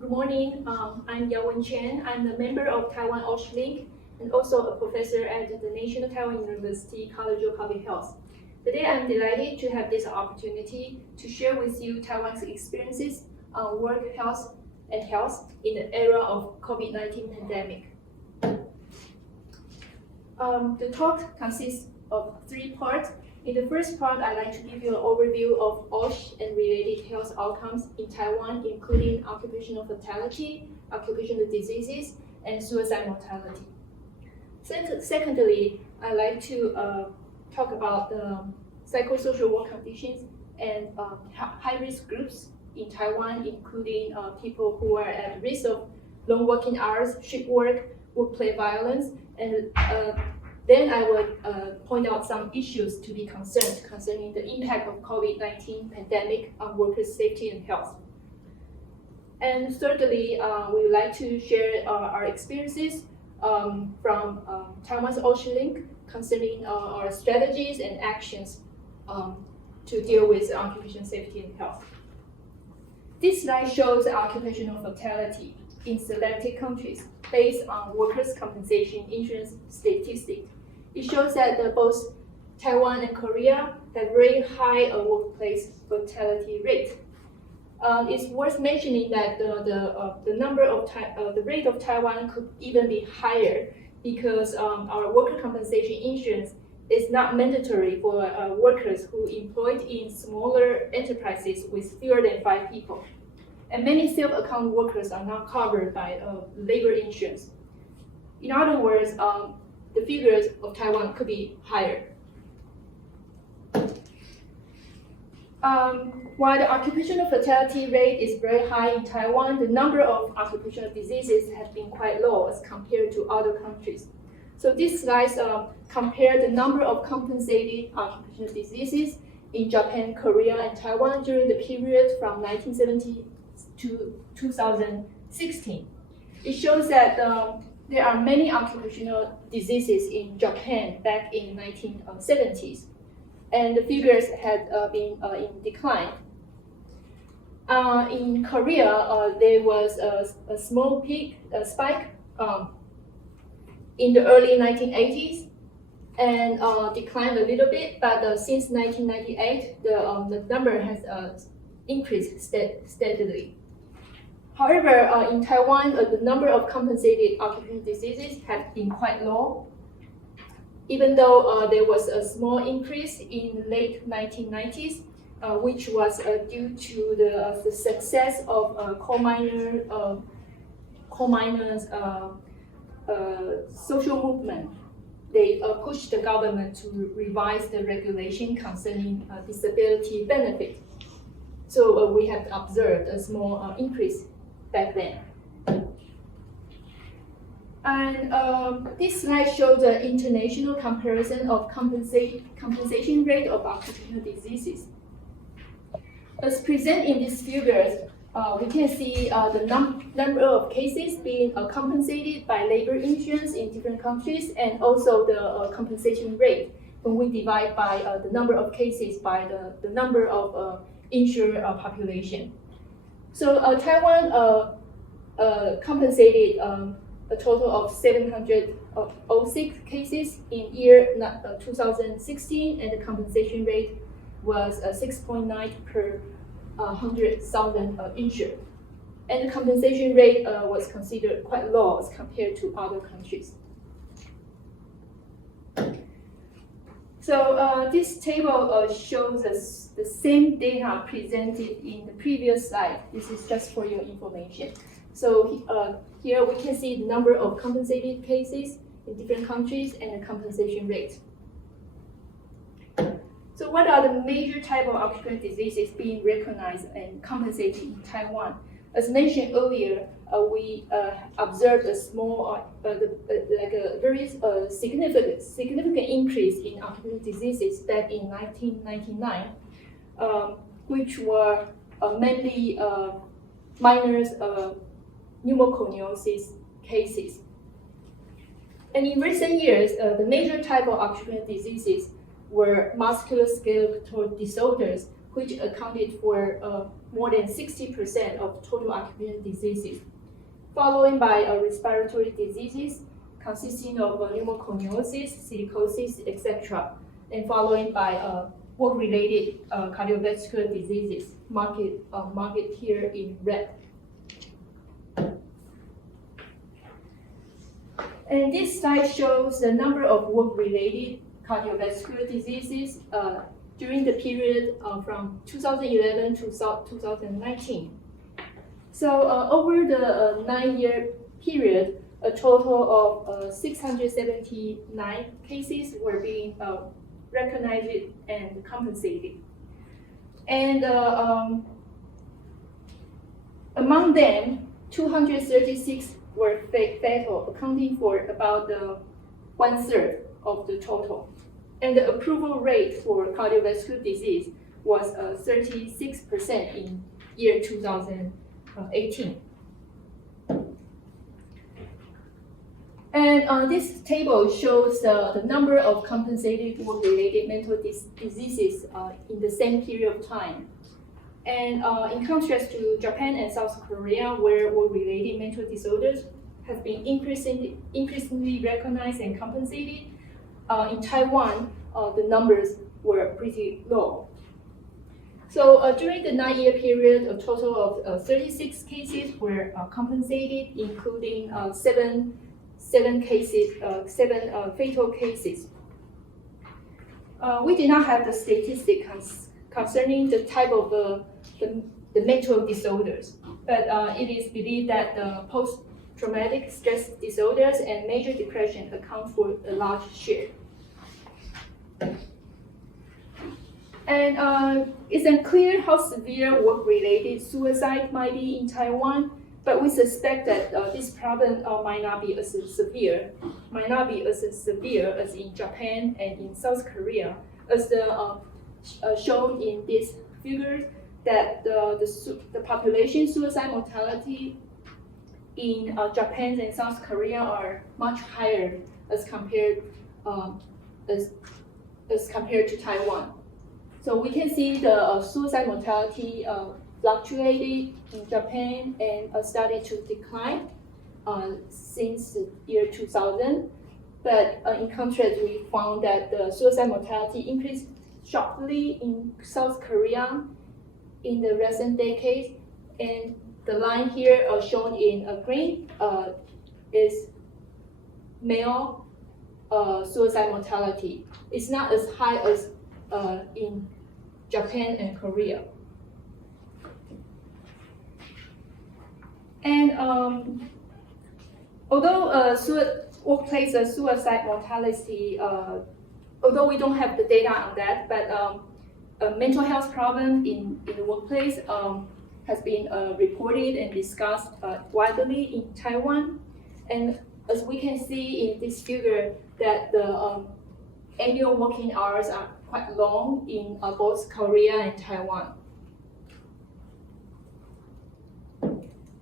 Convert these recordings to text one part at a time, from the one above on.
Good morning. I'm Yawen Chen. I'm a member of Taiwan Link and also a professor at the National Taiwan University College of Public Health. Today, I'm delighted to have this opportunity to share with you Taiwan's experiences on work health and health in the era of COVID-19 pandemic. The talk consists of 3 parts. In the first part, I'd like to give you an overview of OSH and related health outcomes in Taiwan, including occupational fatality, occupational diseases, and suicide mortality. Secondly, I'd like to talk about the psychosocial work conditions and high-risk groups in Taiwan, including people who are at risk of long working hours, shift work, workplace violence, and then I will point out some issues to be concerned concerning the impact of COVID-19 pandemic on workers' safety and health. And thirdly, we would like to share our experiences from Taiwan's Link concerning our strategies and actions to deal with occupational safety and health. This slide shows occupational fatality in selected countries based on workers' compensation insurance statistics. It shows that both Taiwan and Korea have very high workplace fatality rate. It's worth mentioning that the rate of Taiwan could even be higher because our worker compensation insurance is not mandatory for workers who employed in smaller enterprises with fewer than 5 people. And many self-account workers are not covered by labor insurance. In other words, the figures of Taiwan could be higher. While the occupational fatality rate is very high in Taiwan, the number of occupational diseases has been quite low as compared to other countries. So these slides compare the number of compensated occupational diseases in Japan, Korea, and Taiwan during the period from 1970 to 2016. It shows that there are many occupational diseases in Japan back in 1970s, and the figures had been in decline. In Korea, there was a small spike in the early 1980s and declined a little bit, but since 1998, the number has increased steadily. However, in Taiwan, the number of compensated occupational diseases has been quite low, even though there was a small increase in late 1990s, which was due to the success of coal miners' social movement. They pushed the government to revise the regulation concerning disability benefit. So we have observed a small increase back then. And this slide shows the international comparison of compensation rate of occupational diseases. As presented in these figures, we can see the number of cases being compensated by labor insurance in different countries, and also the compensation rate when we divide by the number of cases by the number of insured population. So Taiwan compensated a total of 706 cases in year 2016, and the compensation rate was 6.9 per 100,000 insured. And the compensation rate was considered quite low as compared to other countries. So this table shows us the same data presented in the previous slide. This is just for your information. So here we can see the number of compensated cases in different countries and the compensation rate. So what are the major type of occupational diseases being recognized and compensated in Taiwan? As mentioned earlier, we observed a small, like a very significant increase in occupational diseases back in 1999, which were mainly minors pneumoconiosis cases. And in recent years, the major type of occupational diseases were musculoskeletal disorders, which accounted for more than 60% of total occupational diseases, followed by respiratory diseases consisting of pneumoconiosis, silicosis, etc., and followed by work-related cardiovascular diseases, marked here in red. And this slide shows the number of work-related cardiovascular diseases during the period from 2011 to 2019. So over the 9-year period, a total of 679 cases were being recognized and compensated. And among them, 236 were fatal, accounting for about 1/3 of the total. And the approval rate for cardiovascular disease was 36% in year 2018. And this table shows the number of compensated work-related mental diseases in the same period of time. And in contrast to Japan and South Korea, where work-related mental disorders have been increasingly recognized and compensated, in Taiwan, the numbers were pretty low. So during the 9-year period, a total of 36 cases were compensated, including seven fatal cases. We did not have the statistics concerning the type of the mental disorders, but it is believed that the post-traumatic stress disorders and major depression account for a large share. And it's unclear how severe work-related suicide might be in Taiwan, but we suspect that this problem might not be as severe as in Japan and in South Korea, as shown in this figure, that the population suicide mortality in Japan and South Korea are much higher as compared to Taiwan. So we can see the suicide mortality fluctuated in Japan and started to decline since the year 2000. But in contrast, we found that the suicide mortality increased sharply in South Korea in the recent decades. And the line here shown in green is male suicide mortality. It's not as high as in Japan and Korea. And although workplace suicide mortality, although we don't have the data on that, but a mental health problem in the workplace has been reported and discussed widely in Taiwan. And as we can see in this figure, that the annual working hours are quite long in both Korea and Taiwan.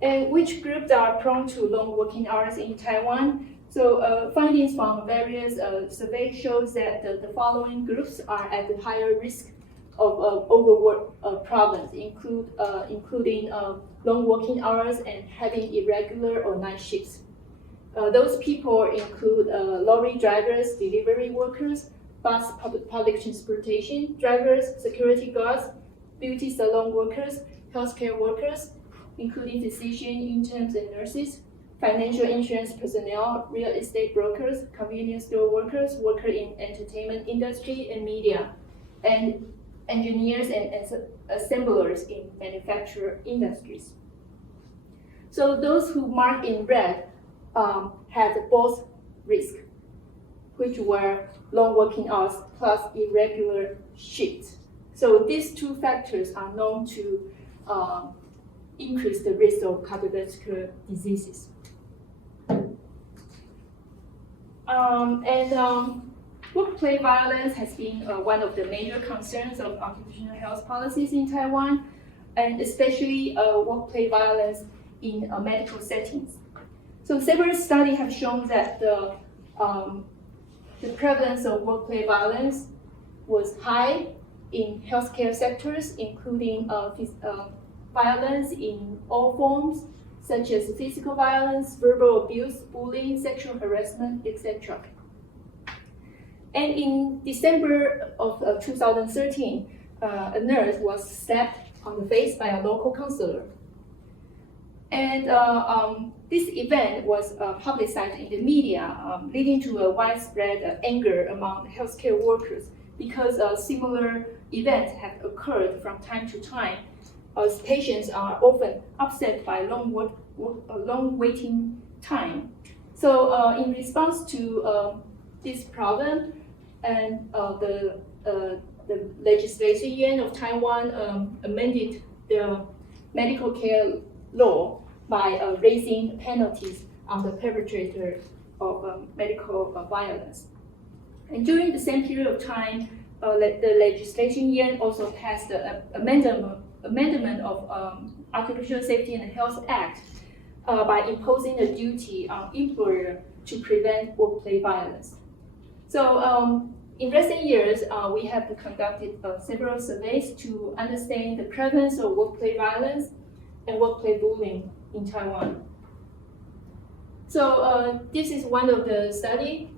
And which groups are prone to long working hours in Taiwan? So findings from various surveys shows that the following groups are at the higher risk of overwork problems, including long working hours and having irregular or night shifts. Those people include lorry drivers, delivery workers, bus public transportation drivers, security guards, beauty salon workers, healthcare workers, including physicians, interns, and nurses, financial insurance personnel, real estate brokers, convenience store workers, workers in entertainment industry and media, and engineers and assemblers in manufacturing industries. So those who marked in red had both risk, which were long working hours plus irregular shifts. So these two factors are known to increase the risk of cardiovascular diseases. Workplace violence has been one of the major concerns of occupational health policies in Taiwan, and especially workplace violence in medical settings. So several studies have shown that the prevalence of workplace violence was high in healthcare sectors, including violence in all forms, such as physical violence, verbal abuse, bullying, sexual harassment, etc. And in December of 2013, a nurse was slapped on the face by a local counselor. And this event was publicized in the media, leading to a widespread anger among healthcare workers because similar events have occurred from time to time, as patients are often upset by long waiting time. So in response to this problem, and the legislation of Taiwan amended the medical care law by raising penalties on the perpetrator of medical violence. And during the same period of time, the legislation Yan also passed the amendment of Occupational Safety and Health Act by imposing a duty on employer to prevent workplace violence. So in recent years, we have conducted several surveys to understand the prevalence of workplace violence and workplace bullying in Taiwan. So this is one of the studies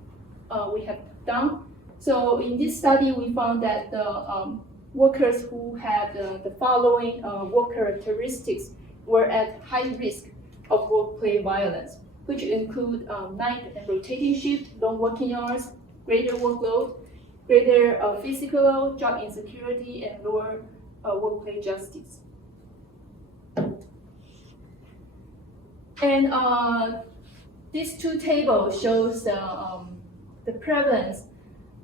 we have done. So in this study, we found that the workers who had the following work characteristics were at high risk of workplace violence, which include night and rotating shift, long working hours, greater workload, greater physical load, job insecurity, and lower workplace justice. And these two tables shows the prevalence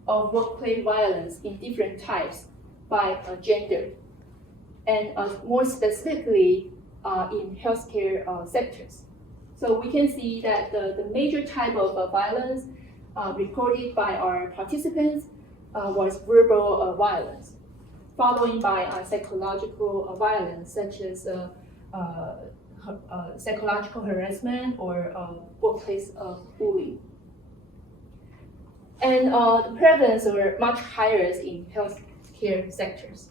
of workplace violence in different types by gender, and more specifically in healthcare sectors. So we can see that the major type of violence reported by our participants was verbal violence, followed by psychological violence, such as psychological harassment or workplace bullying. And the prevalence were much higher in healthcare sectors.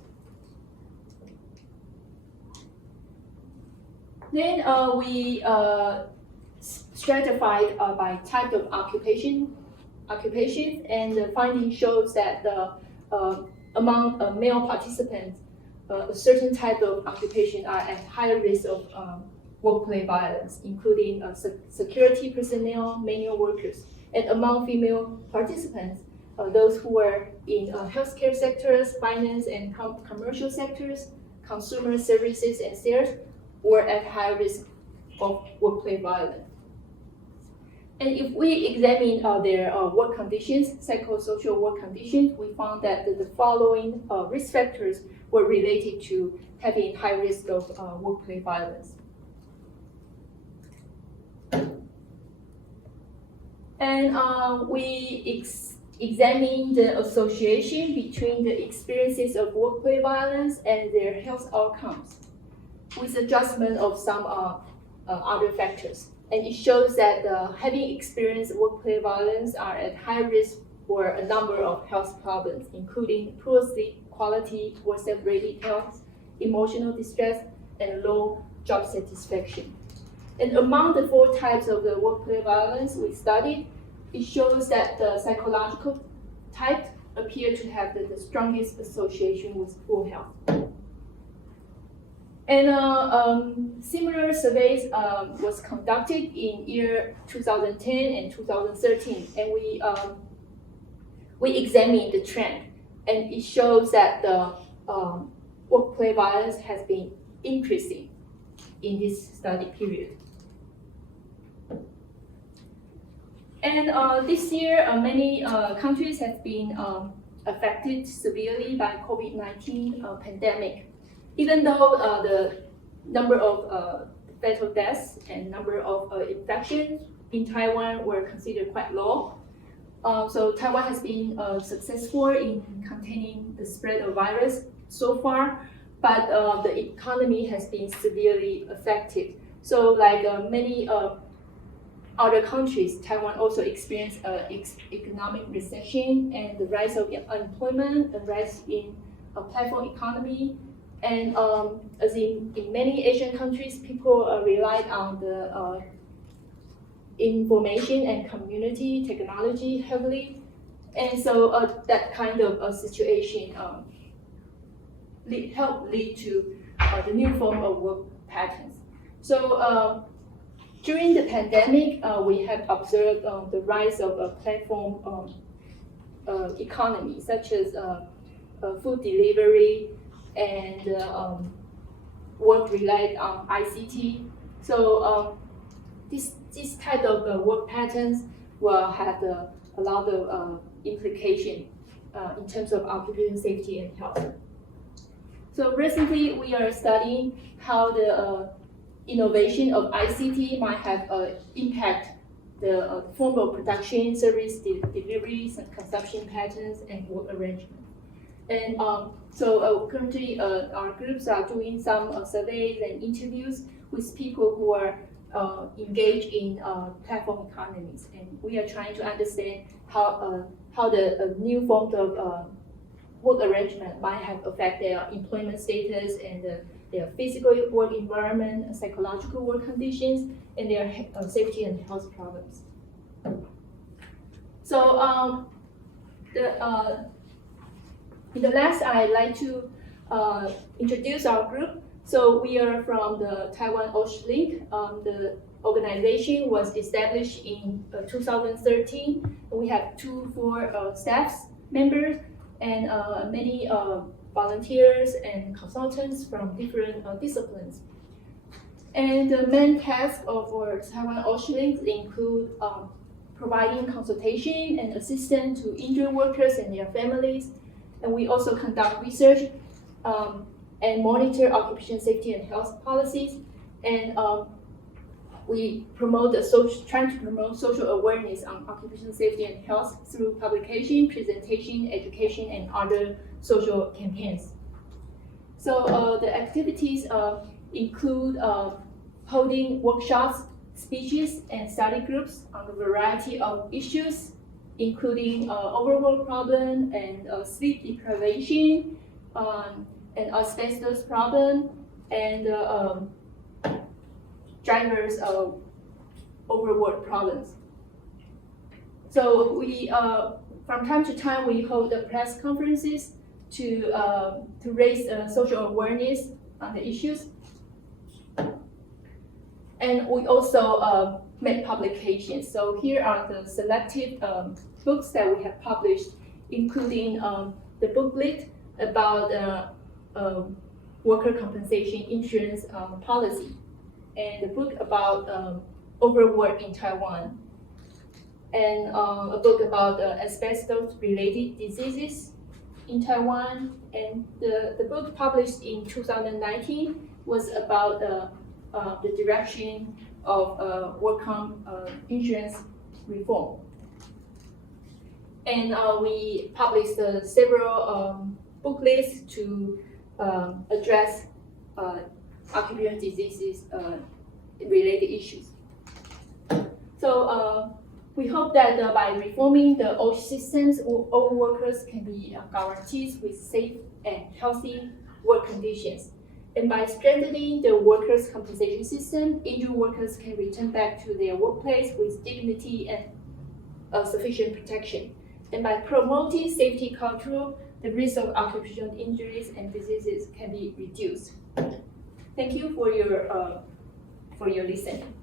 Then we stratified by type of occupations, and the finding shows that among male participants, a certain type of occupation are at higher risk of workplace violence, including security personnel, manual workers. And among female participants, those who were in healthcare sectors, finance and commercial sectors, consumer services and sales, were at high risk of workplace violence. And if we examine their work conditions, psychosocial work conditions, we found that the following risk factors were related to having high risk of workplace violence. And we examined the association between the experiences of workplace violence and their health outcomes, with adjustment of some other factors. And it shows that having experienced workplace violence are at high risk for a number of health problems, including poor sleep quality, poor self-rated health, emotional distress, and low job satisfaction. And among the 4 types of the workplace violence we studied, it shows that the psychological type appear to have the strongest association with poor health. And similar surveys was conducted in year 2010 and 2013, and we examined the trend, and it shows that the workplace violence has been increasing in this study period. And this year, many countries have been affected severely by COVID-19 pandemic. Even though the number of fatal deaths and number of infections in Taiwan were considered quite low, so Taiwan has been successful in containing the spread of virus so far, but the economy has been severely affected. So like many other countries, Taiwan also experienced economic recession and the rise of unemployment, the rise in platform economy. And as in many Asian countries, people relied on the information and community technology heavily. And so that kind of situation helped lead to the new form of work patterns. So during the pandemic, we have observed the rise of a platform economy, such as food delivery and work related on ICT. So this type of work patterns will have a lot of implication in terms of occupational safety and health. So recently, we are studying how the innovation of ICT might have impact the formal production, service deliveries, and consumption patterns, and work arrangement. And so currently, our groups are doing some surveys and interviews with people who are engaged in platform economies, and we are trying to understand how the new forms of work arrangement might have affect their employment status and their physical work environment, psychological work conditions, and their safety and health problems. So in the last, I'd like to introduce our group. So we are from the Taiwan OSHLink. The organization was established in 2013. We have 24 staff members and many volunteers and consultants from different disciplines. And the main task of our Taiwan OSHLink include providing consultation and assistance to injured workers and their families. And we also conduct research and monitor occupational safety and health policies. And we trying to promote social awareness on occupational safety and health through publication, presentation, education, and other social campaigns. So the activities include holding workshops, speeches, and study groups on a variety of issues, including overwork problem and sleep deprivation, and asbestos problem, and drivers' overwork problems. So we, from time to time, we hold press conferences to raise social awareness on the issues. And we also make publications. So here are the selected books that we have published, including the booklet about worker compensation insurance policy, and the book about overwork in Taiwan, and a book about asbestos-related diseases in Taiwan. And the book published in 2019 was about the direction of work insurance reform. And we published several booklets to address occupational diseases related issues. So we hope that by reforming the old systems, all workers can be guaranteed with safe and healthy work conditions. And by strengthening the workers' compensation system, injured workers can return back to their workplace with dignity and sufficient protection. And by promoting safety culture, the risk of occupational injuries and diseases can be reduced. Thank you for your listening.